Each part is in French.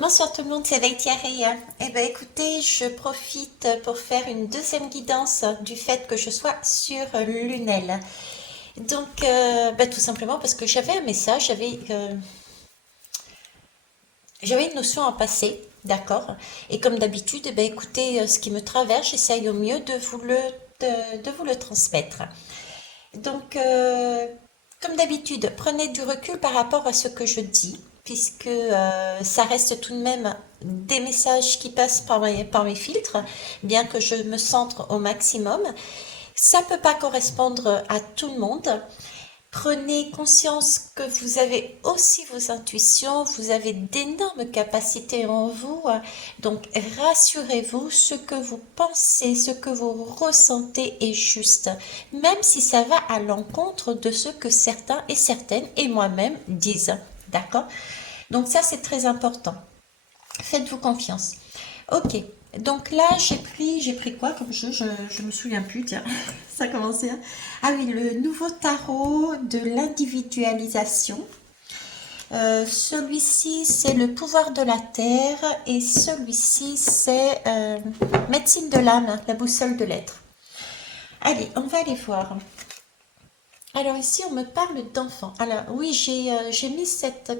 Bonsoir tout le monde, c'est Vaitiaria. Eh ben écoutez, je profite pour faire une deuxième guidance du fait que je sois sur Lunel. Donc, tout simplement parce que j'avais un message, j'avais une notion à passer, d'accord? Et comme d'habitude, eh ben écoutez, ce qui me traverse, j'essaye au mieux de vous le transmettre. Donc, comme d'habitude, prenez du recul par rapport à ce que je dis, puisque ça reste tout de même des messages qui passent par mes filtres, bien que je me centre au maximum. Ça ne peut pas correspondre à tout le monde. Prenez conscience que vous avez aussi vos intuitions, vous avez d'énormes capacités en vous, donc rassurez-vous, ce que vous pensez, ce que vous ressentez est juste, même si ça va à l'encontre de ce que certains et certaines et moi-même disent. D'accord? Donc ça, c'est très important. Faites-vous confiance. Ok, donc là, j'ai pris quoi comme jeu? Je me souviens plus, tiens, ça a commencé. Hein. Ah oui, le nouveau tarot de l'individualisation. Celui-ci, c'est le pouvoir de la terre et celui-ci, c'est médecine de l'âme, la boussole de l'être. Allez, on va aller voir. Alors ici, on me parle d'enfant. Alors oui, j'ai mis cette...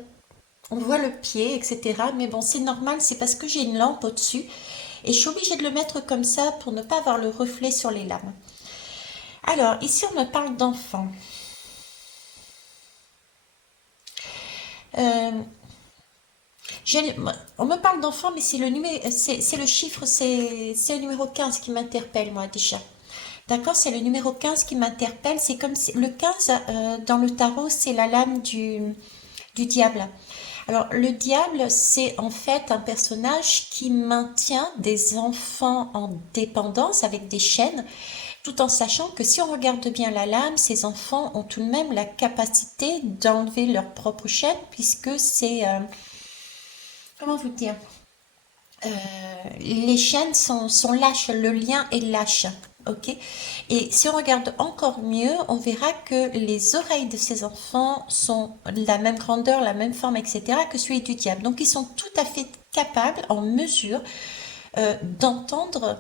On voit le pied, etc. Mais bon, c'est normal, c'est parce que j'ai une lampe au-dessus. Et je suis obligée de le mettre comme ça pour ne pas avoir le reflet sur les lames. Alors, ici, on me parle d'enfant. Euh, on me parle d'enfant, mais c'est le chiffre, c'est le numéro 15 qui m'interpelle, moi, déjà. D'accord, c'est le numéro 15 qui m'interpelle. C'est comme si, le 15 dans le tarot, c'est la lame du diable. Alors, le diable, c'est en fait un personnage qui maintient des enfants en dépendance avec des chaînes, tout en sachant que si on regarde bien la lame, ces enfants ont tout de même la capacité d'enlever leur propre chaîne, puisque c'est... comment vous dire euh, les chaînes sont lâches, le lien est lâche. Ok. Et si on regarde encore mieux, on verra que les oreilles de ces enfants sont de la même grandeur, la même forme, etc. que celui du diable. Donc ils sont tout à fait capables, en mesure d'entendre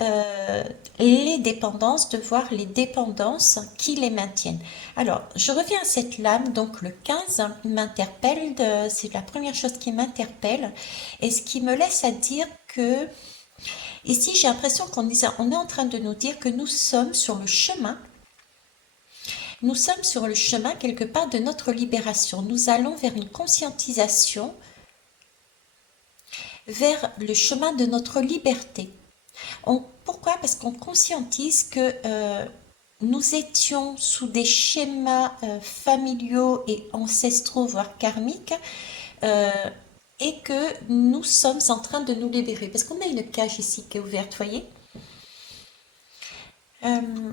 euh, les dépendances, de voir les dépendances qui les maintiennent. Alors, je reviens à cette lame, donc le 15 m'interpelle, c'est la première chose qui m'interpelle, et ce qui me laisse à dire que, ici j'ai l'impression on est en train de nous dire que nous sommes sur le chemin quelque part de notre libération. Nous allons vers une conscientisation, vers le chemin de notre liberté. Pourquoi? Parce qu'on conscientise que nous étions sous des schémas familiaux et ancestraux, voire karmiques, euh, et que nous sommes en train de nous libérer. Parce qu'on a une cage ici qui est ouverte, voyez. Euh,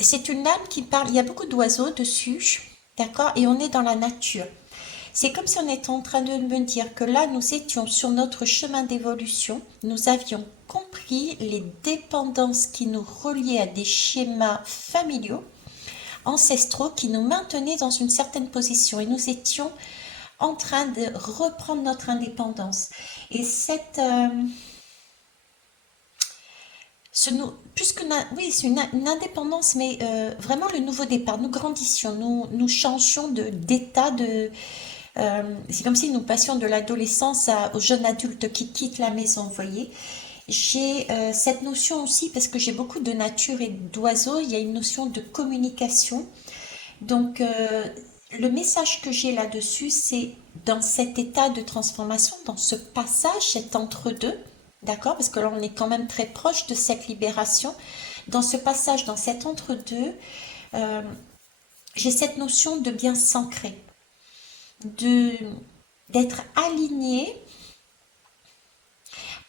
c'est une âme qui parle, il y a beaucoup d'oiseaux dessus, d'accord, et on est dans la nature. C'est comme si on était en train de me dire que là, nous étions sur notre chemin d'évolution, nous avions compris les dépendances qui nous reliaient à des schémas familiaux, ancestraux, qui nous maintenaient dans une certaine position, et nous étions en train de reprendre notre indépendance. Et plus que oui, c'est une indépendance, mais vraiment le nouveau départ. Nous grandissions, nous changions d'état c'est comme si nous passions de l'adolescence au jeune adulte qui quitte la maison, vous voyez. J'ai cette notion aussi, parce que j'ai beaucoup de nature et d'oiseaux, il y a une notion de communication. Donc, le message que j'ai là-dessus, c'est dans cet état de transformation, dans ce passage, cet entre-deux, d'accord? Parce que là, on est quand même très proche de cette libération. Dans ce passage, dans cet entre-deux, euh, j'ai cette notion de bien s'ancrer, de d'être aligné,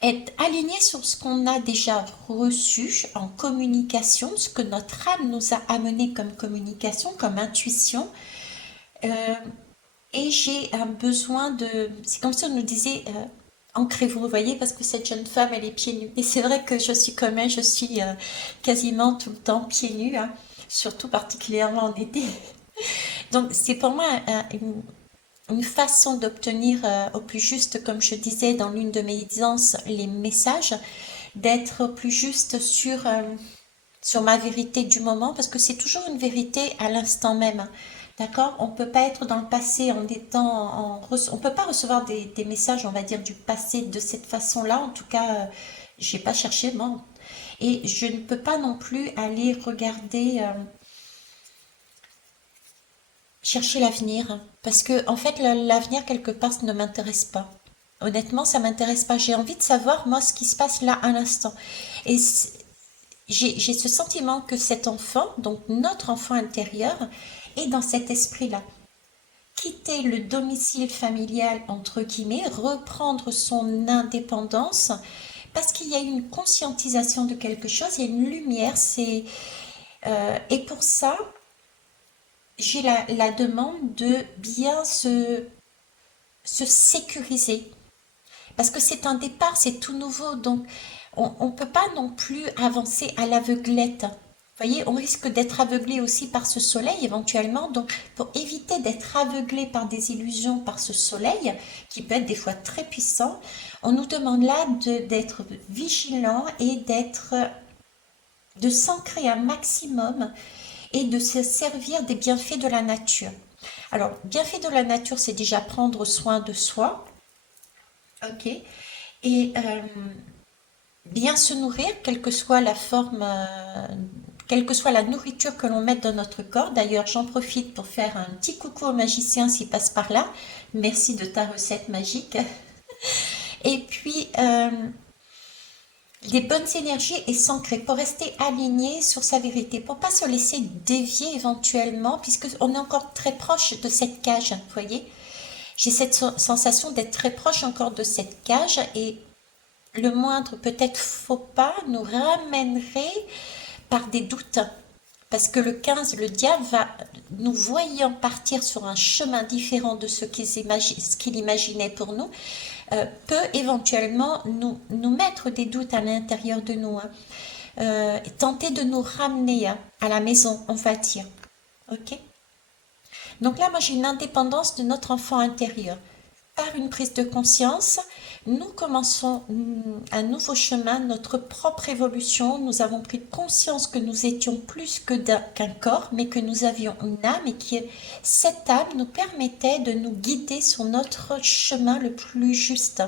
être aligné sur ce qu'on a déjà reçu en communication, ce que notre âme nous a amené comme communication, comme intuition. Euh, et j'ai un besoin de... C'est comme si on nous disait, ancrez-vous, vous voyez, parce que cette jeune femme, elle est pieds nus. Et c'est vrai que je suis comme elle, je suis quasiment tout le temps pieds nus, hein, surtout particulièrement en été. Donc c'est pour moi une façon d'obtenir au plus juste, comme je disais dans l'une de mes guidances, les messages, d'être au plus juste sur ma vérité du moment, parce que c'est toujours une vérité à l'instant même. D'accord? On ne peut pas être dans le passé en étant on peut pas recevoir des messages, on va dire, du passé de cette façon-là. En tout cas, j'ai pas cherché, moi. Et je ne peux pas non plus aller regarder, chercher l'avenir. Parce que, en fait, l'avenir, quelque part, ça ne m'intéresse pas. Honnêtement, ça m'intéresse pas. J'ai envie de savoir, moi, ce qui se passe là à l'instant. Et j'ai ce sentiment que cet enfant, donc notre enfant intérieur, est dans cet esprit-là. Quitter le domicile familial, entre guillemets, reprendre son indépendance, parce qu'il y a une conscientisation de quelque chose, il y a une lumière, et pour ça, j'ai la demande de bien se sécuriser. Parce que c'est un départ, c'est tout nouveau, donc on ne peut pas non plus avancer à l'aveuglette. Vous voyez, on risque d'être aveuglé aussi par ce soleil éventuellement. Donc, pour éviter d'être aveuglé par des illusions, par ce soleil, qui peut être des fois très puissant, on nous demande là d'être vigilant et de s'ancrer un maximum et de se servir des bienfaits de la nature. Alors, bienfaits de la nature, c'est déjà prendre soin de soi, ok, et bien se nourrir, quelle que soit la forme, quelle que soit la nourriture que l'on mette dans notre corps. D'ailleurs, j'en profite pour faire un petit coucou au magicien s'il passe par là. Merci de ta recette magique. Et puis, les bonnes énergies et s'ancrer pour rester aligné sur sa vérité, pour pas se laisser dévier éventuellement, puisque on est encore très proche de cette cage, vous voyez. J'ai cette sensation d'être très proche encore de cette cage et le moindre peut-être faux pas nous ramènerait par des doutes. Parce que le 15, le diable va, nous voyant partir sur un chemin différent de ce qu'il imaginait pour nous, peut éventuellement nous mettre des doutes à l'intérieur de nous, hein. Tenter de nous ramener, hein, à la maison, on va dire. Ok? Donc là, moi, j'ai une indépendance de notre enfant intérieur. Par une prise de conscience, nous commençons un nouveau chemin, notre propre évolution. Nous avons pris conscience que nous étions plus qu'un corps, mais que nous avions une âme et que cette âme nous permettait de nous guider sur notre chemin le plus juste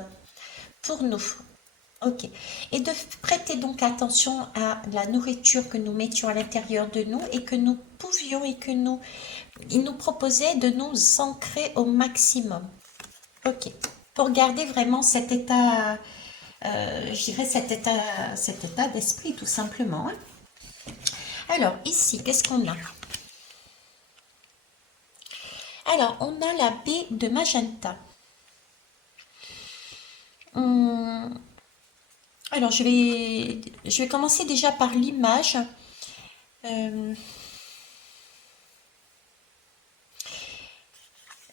pour nous. Ok. Et de prêter donc attention à la nourriture que nous mettions à l'intérieur de nous et que nous pouvions il nous proposait de nous ancrer au maximum. Ok. Pour garder vraiment cet état, je dirais cet état d'esprit tout simplement, hein. Alors ici, qu'est-ce qu'on a? Alors, on a la baie de magenta. Hum, alors, je vais commencer déjà par l'image. Euh,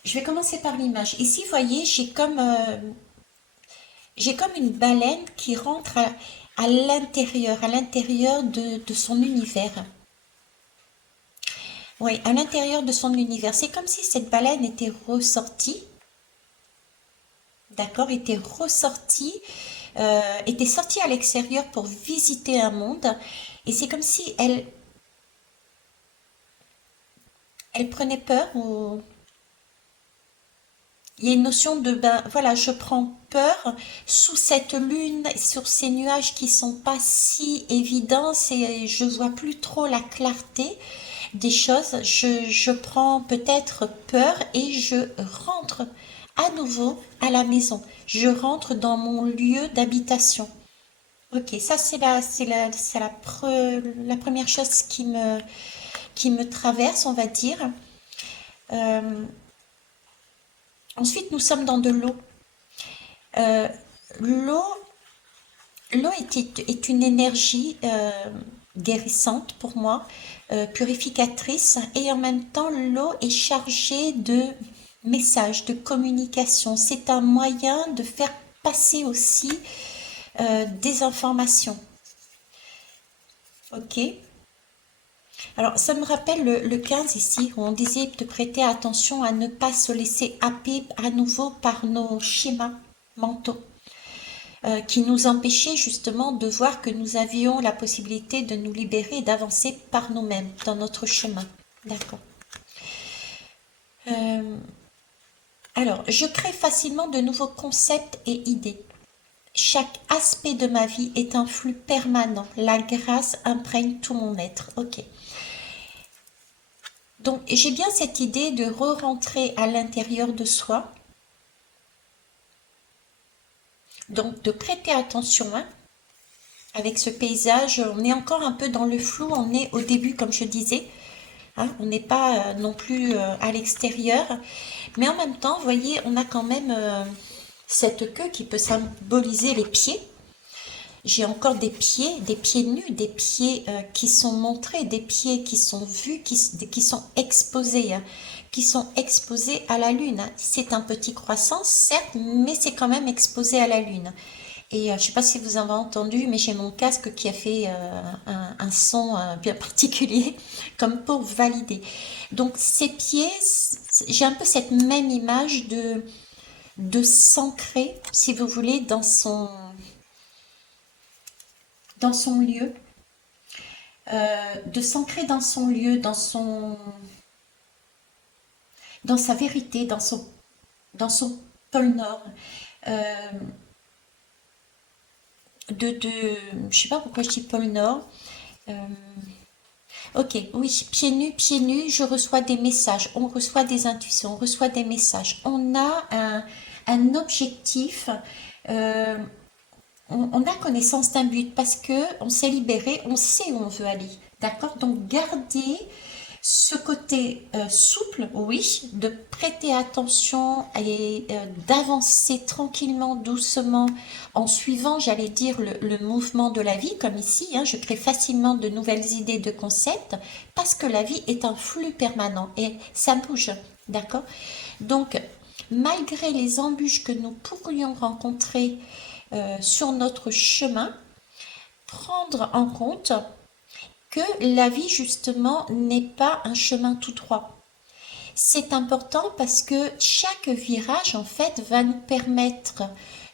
je vais commencer par l'image. Ici, vous voyez, j'ai comme une baleine qui rentre à l'intérieur de son univers. Oui, à l'intérieur de son univers. C'est comme si cette baleine était ressortie, d'accord, était sortie à l'extérieur pour visiter un monde. Et c'est comme si elle prenait peur ou il y a une notion de, ben voilà, je prends peur sous cette lune, sur ces nuages qui sont pas si évidents, je vois plus trop la clarté des choses. Je prends peut-être peur et je rentre à nouveau à la maison. Je rentre dans mon lieu d'habitation. Ok, ça la première chose qui me traverse, on va dire. Euh, Ensuite, nous sommes dans de l'eau. Euh, l'eau, l'eau est une énergie guérissante pour moi, purificatrice, et en même temps, l'eau est chargée de messages, de communication. C'est un moyen de faire passer aussi des informations. Ok? Alors, ça me rappelle le 15 ici, où on disait de prêter attention à ne pas se laisser happer à nouveau par nos schémas mentaux, qui nous empêchaient justement de voir que nous avions la possibilité de nous libérer et d'avancer par nous-mêmes dans notre chemin. D'accord. Euh, alors, je crée facilement de nouveaux concepts et idées. Chaque aspect de ma vie est un flux permanent. La grâce imprègne tout mon être. Ok. Donc, j'ai bien cette idée de re-rentrer à l'intérieur de soi. Donc, de prêter attention, hein, avec ce paysage. On est encore un peu dans le flou. On est au début, comme je disais. Hein, on n'est pas non plus à l'extérieur. Mais en même temps, vous voyez, on a quand même cette queue qui peut symboliser les pieds. J'ai encore des pieds nus, des pieds qui sont montrés, des pieds qui sont vus, qui sont exposés, hein, qui sont exposés à la lune. Hein. C'est un petit croissant, certes, mais c'est quand même exposé à la lune. Et je ne sais pas si vous avez entendu, mais j'ai mon casque qui a fait un son bien particulier, comme pour valider. Donc ces pieds, j'ai un peu cette même image de s'ancrer, si vous voulez, dans son lieu, de s'ancrer dans son lieu, dans sa vérité, dans son pôle Nord. Euh, je sais pas pourquoi je dis pôle Nord. Euh, ok, oui, pieds nus, je reçois des messages, on reçoit des intuitions, on reçoit des messages. On a un objectif, euh, on a connaissance d'un but parce que on s'est libéré, on sait où on veut aller. D'accord? Donc garder ce côté souple, oui, de prêter attention et d'avancer tranquillement, doucement, en suivant, j'allais dire, le mouvement de la vie, comme ici, hein, je crée facilement de nouvelles idées, de concepts, parce que la vie est un flux permanent et ça bouge, d'accord? Donc, malgré les embûches que nous pourrions rencontrer sur notre chemin, prendre en compte que la vie justement n'est pas un chemin tout droit. C'est important parce que chaque virage en fait va nous permettre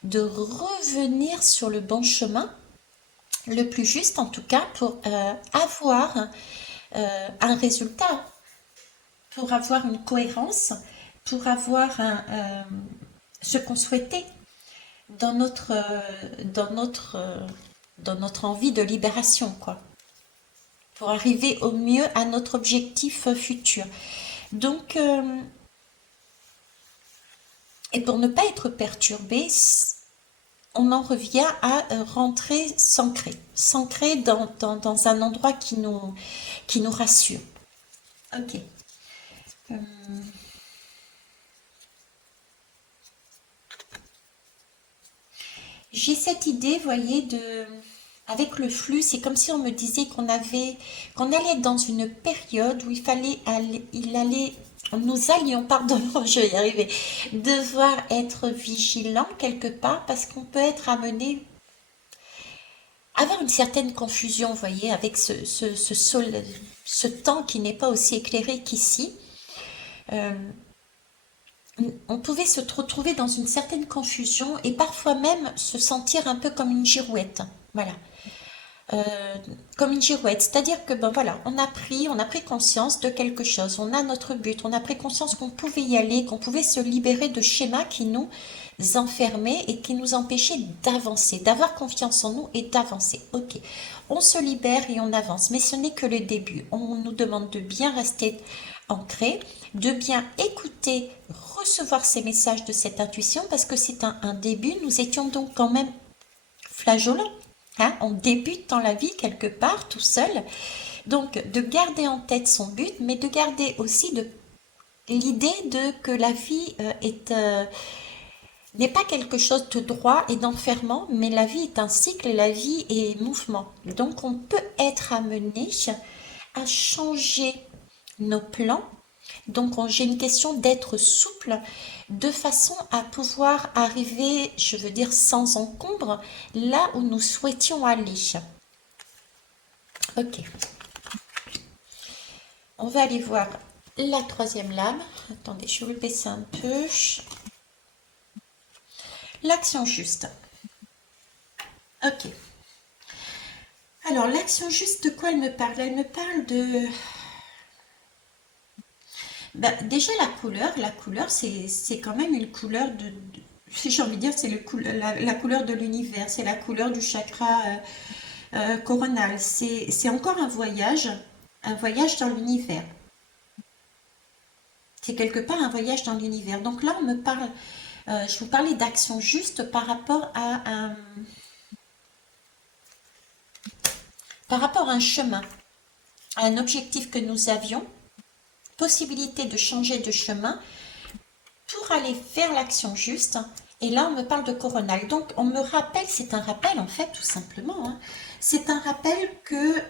de revenir sur le bon chemin, le plus juste en tout cas pour avoir un résultat, pour avoir une cohérence, pour avoir ce qu'on souhaitait dans notre envie de libération, quoi, pour arriver au mieux à notre objectif futur. Donc, et pour ne pas être perturbé, on en revient à rentrer s'ancrer dans un endroit qui nous rassure. Ok. Euh, J'ai cette idée, vous voyez, avec le flux, c'est comme si on me disait qu'on allait être dans une période où nous allions, pardon, je vais y arriver, devoir être vigilant quelque part parce qu'on peut être amené à avoir une certaine confusion, vous voyez, avec ce temps qui n'est pas aussi éclairé qu'ici. Euh, on pouvait se retrouver dans une certaine confusion et parfois même se sentir un peu comme une girouette. Voilà. Euh, Comme une girouette, c'est-à-dire que ben voilà, on a pris conscience de quelque chose, on a notre but, on a pris conscience qu'on pouvait y aller, qu'on pouvait se libérer de schémas qui nous enfermaient et qui nous empêchaient d'avancer, d'avoir confiance en nous et d'avancer. Ok, on se libère et on avance, mais ce n'est que le début. On nous demande de bien rester ancré, de bien écouter, recevoir ces messages de cette intuition parce que c'est un début. Nous étions donc quand même flageolants. Hein, on débute dans la vie quelque part tout seul. Donc de garder en tête son but, mais de garder aussi l'idée que la vie n'est pas quelque chose de droit et d'enfermant, mais la vie est un cycle et la vie est mouvement. Donc on peut être amené à changer nos plans. Donc j'ai une question d'être souple de façon à pouvoir arriver, je veux dire sans encombre, là où nous souhaitions aller. Ok. On va aller voir la troisième lame. Attendez, je vais le baisser un peu. L'action juste. Ok. Alors, l'action juste, de quoi elle me parle? Elle me parle de... Ben, déjà, la couleur, c'est quand même une couleur si j'ai envie de dire, c'est la couleur de l'univers, c'est la couleur du chakra coronal. C'est encore un voyage dans l'univers. C'est quelque part un voyage dans l'univers. Donc là, on me parle, je vous parlais d'action juste par rapport à un chemin, à un objectif que nous avions, possibilité de changer de chemin pour aller faire l'action juste. Et là, on me parle de coronal. Donc, on me rappelle, c'est un rappel en fait, tout simplement. Hein. C'est un rappel que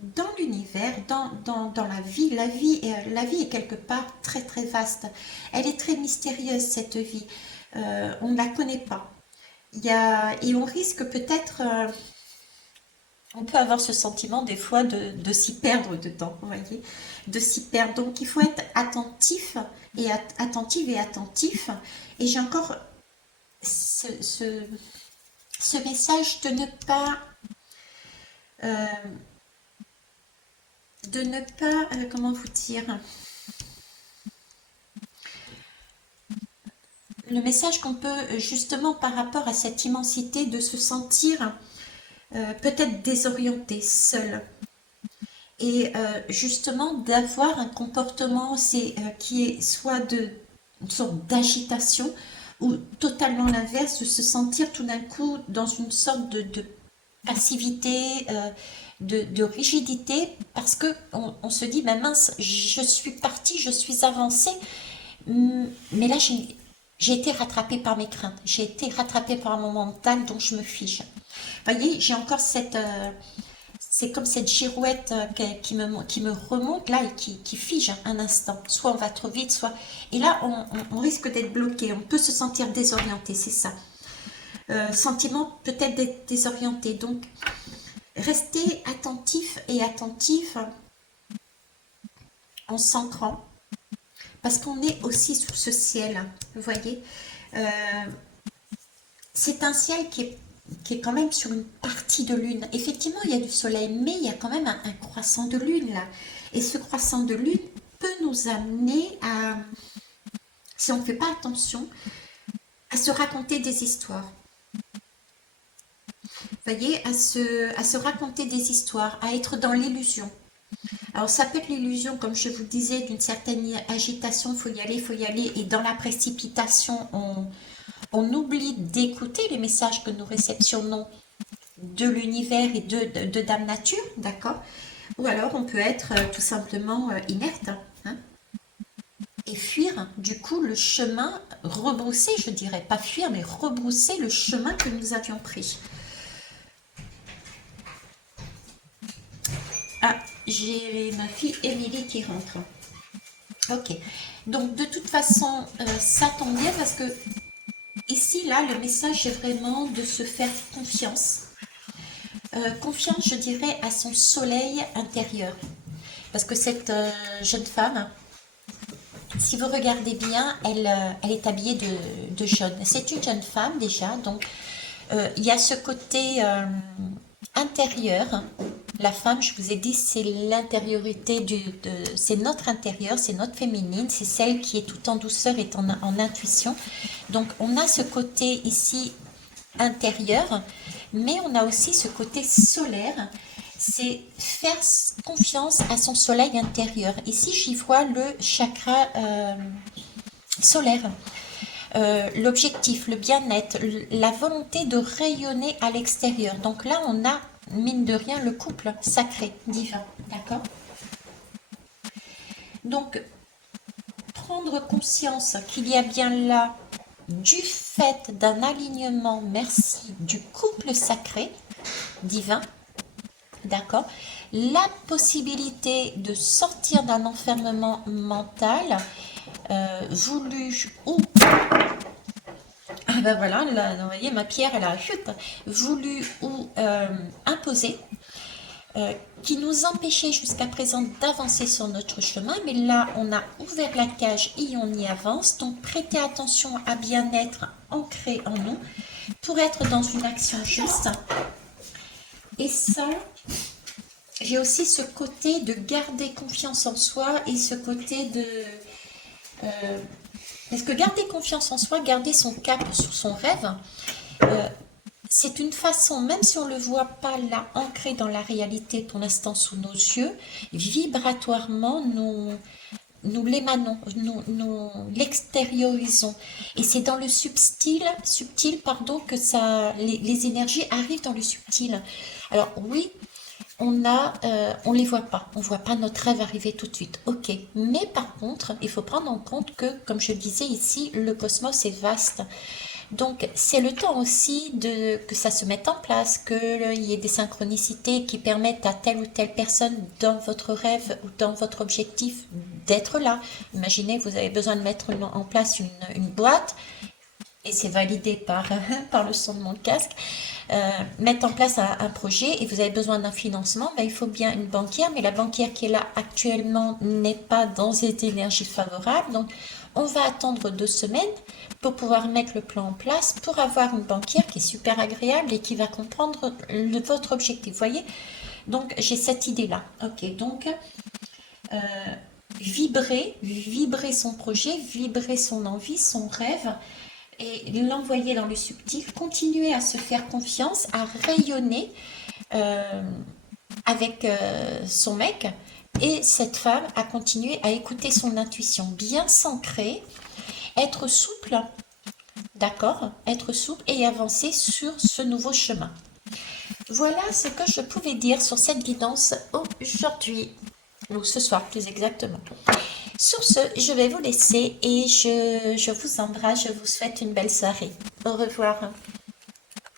dans l'univers, dans la vie est quelque part très très vaste. Elle est très mystérieuse, cette vie. On ne la connaît pas. Et on risque peut-être, on peut avoir ce sentiment des fois de s'y perdre dedans, vous voyez, de s'y perdre. Donc il faut être attentif et attentive et attentif. Et j'ai encore ce message euh, de ne pas, comment vous dire, le message qu'on peut justement par rapport à cette immensité de se sentir peut-être désorienté, seul. Et justement d'avoir un comportement qui est soit une sorte d'agitation ou totalement l'inverse, de se sentir tout d'un coup dans une sorte de passivité, de rigidité, parce que on se dit, ben mince, je suis partie, je suis avancée, mais là j'ai été rattrapée par mes craintes, j'ai été rattrapée par mon mental, donc je me fige. Vous voyez, j'ai encore c'est comme cette girouette qui me remonte là et qui fige un instant. Soit on va trop vite, soit... Et là, on risque d'être bloqué, on peut se sentir désorienté, c'est ça. Sentiment peut-être d'être désorienté. Donc, restez attentif et attentif en s'ancrant, parce qu'on est aussi sous ce ciel, vous voyez. Euh, c'est un ciel qui est quand même sur une partie de lune. Effectivement, il y a du soleil, mais il y a quand même un croissant de lune là. Et ce croissant de lune peut nous amener à, si on ne fait pas attention, à se raconter des histoires. Vous voyez, à se raconter des histoires, à être dans l'illusion. Alors ça peut être l'illusion, comme je vous disais, d'une certaine agitation, il faut y aller, et dans la précipitation, on oublie d'écouter les messages que nous réceptionnons de l'univers et de Dame Nature, d'accord? Ou alors on peut être tout simplement inerte, hein, et fuir, du coup, le chemin, rebrousser, je dirais, pas fuir, mais rebrousser le chemin que nous avions pris. Ah, j'ai ma fille Émilie qui rentre. Ok, donc de toute façon, ça tombe bien parce que ici, là, le message est vraiment de se faire confiance. Confiance, je dirais, à son soleil intérieur. Parce que cette jeune femme, si vous regardez bien, elle est habillée de jaune. C'est une jeune femme déjà, donc il y a ce côté intérieur. La femme, je vous ai dit, c'est l'intériorité, c'est notre intérieur, c'est notre féminine, c'est celle qui est tout en douceur et en intuition. Donc on a ce côté ici intérieur, mais on a aussi ce côté solaire, c'est faire confiance à son soleil intérieur. Ici, j'y vois le chakra solaire, l'objectif, le bien-être, la volonté de rayonner à l'extérieur. Donc là, on a, mine de rien, le couple sacré, divin, d'accord? Donc, prendre conscience qu'il y a bien là, du fait d'un alignement, merci, du couple sacré, divin, d'accord, la possibilité de sortir d'un enfermement mental voulu ou ah ben voilà, là, vous voyez, ma pierre elle a chute, voulu ou imposé, qui nous empêchait jusqu'à présent d'avancer sur notre chemin. Mais là, on a ouvert la cage et on y avance. Donc, prêtez attention à bien être ancré en nous pour être dans une action juste. Et ça, j'ai aussi ce côté de garder confiance en soi et ce côté de... parce que garder confiance en soi, garder son cap sur son rêve, c'est une façon, même si on ne le voit pas là, ancré dans la réalité pour l'instant sous nos yeux, vibratoirement, nous l'émanons, nous l'extériorisons. Et c'est dans le subtil pardon, que ça, les énergies arrivent dans le subtil. Alors oui, on les voit pas, on voit pas notre rêve arriver tout de suite, ok. Mais par contre, il faut prendre en compte que, comme je le disais ici, le cosmos est vaste. Donc, c'est le temps aussi que ça se mette en place, qu'il y ait des synchronicités qui permettent à telle ou telle personne dans votre rêve ou dans votre objectif d'être là. Imaginez, vous avez besoin de mettre en place une boîte, et c'est validé par le son de mon casque, mettre en place un projet et vous avez besoin d'un financement, ben, il faut bien une banquière, mais la banquière qui est là actuellement n'est pas dans cette énergie favorable, donc on va attendre 2 semaines pour pouvoir mettre le plan en place, pour avoir une banquière qui est super agréable et qui va comprendre votre objectif, vous voyez. Donc j'ai cette idée-là, ok, donc vibrer son projet, vibrer son envie, son rêve, et l'envoyer dans le subtil, continuer à se faire confiance, à rayonner avec son mec, et cette femme à continuer à écouter son intuition, bien s'ancrer, être souple, d'accord, être souple et avancer sur ce nouveau chemin. Voilà ce que je pouvais dire sur cette guidance aujourd'hui, ou ce soir plus exactement. Sur ce, je vais vous laisser et je vous embrasse, je vous souhaite une belle soirée. Au revoir.